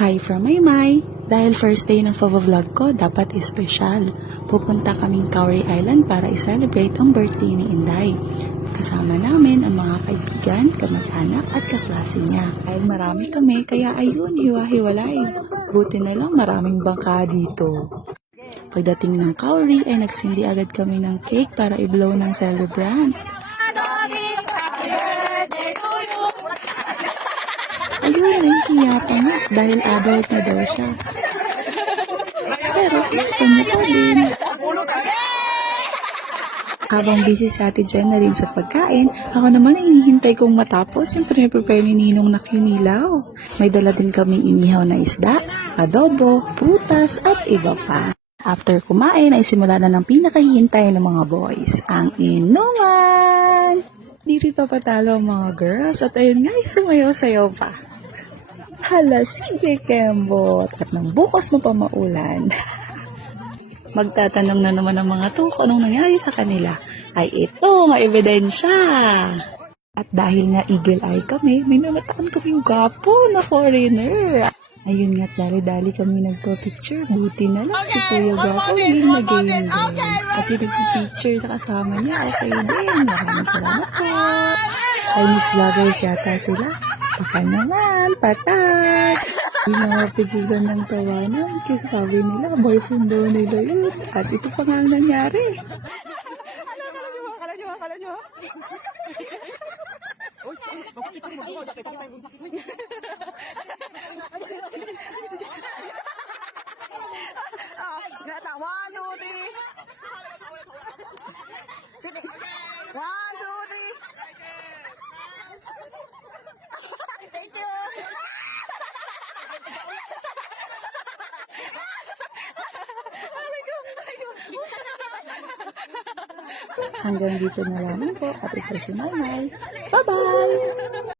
Hi from Maymay! Dahil first day ng vlog ko, dapat espesyal. Pupunta kaming Cowrie Island para i-celebrate ang birthday ni Inday. Kasama namin ang mga kaibigan, kamag-anak at kaklase niya. Dahil marami kami, kaya ayun, hiwa-hiwalay. Buti na lang maraming bangka dito. Pagdating ng Cowrie ay nagsindi agad kami ng cake para i-blow ng celebrant. Ayun, nahihiya pa nga dahil adult na daw siya. Pero, kanya pa din. Habang busy si Ate Jen na rin sa pagkain, ako naman ay hinihintay kong matapos yung pre-prepare ni Ninong na kinilaw. May dala din kaming inihaw na isda, adobo, prutas at iba pa. After kumain ay simula na ng pinakahihintay ng mga boys, ang inuman! Di rin papatalo ang mga girls at ayun nga ay sumayaw-sayaw pa. Hala, sige Kembot! At nang bukas mo pa maulan. Magtatanong na naman ang mga to kung anong nangyari sa kanila. Ay ito nga ebidensya! At dahil nga eagle eye kami, may namataan kaming gwapo na foreigner. Ayun nga't dali-dali kami nagpo-picture. Buti na lang si Kuya Gwapo yung nag-game din. At yung nagpo-picture na kasama niya, okay din. Maraming salamat po. Chinese vloggers yata sila. Baka naman, patag! Hindi na mapigilan ng tawanan kasi sabi nila, boyfriend daw nila yun. At ito pa nga ang nangyari. Akala nyo. Uy, magpapicture mo ako. Nakita tayo. Grata, 1, 2, 3. Sige. 1, 2, 3. Thank you. Hanggang dito na lang po at ito si Maymay. Bye-bye!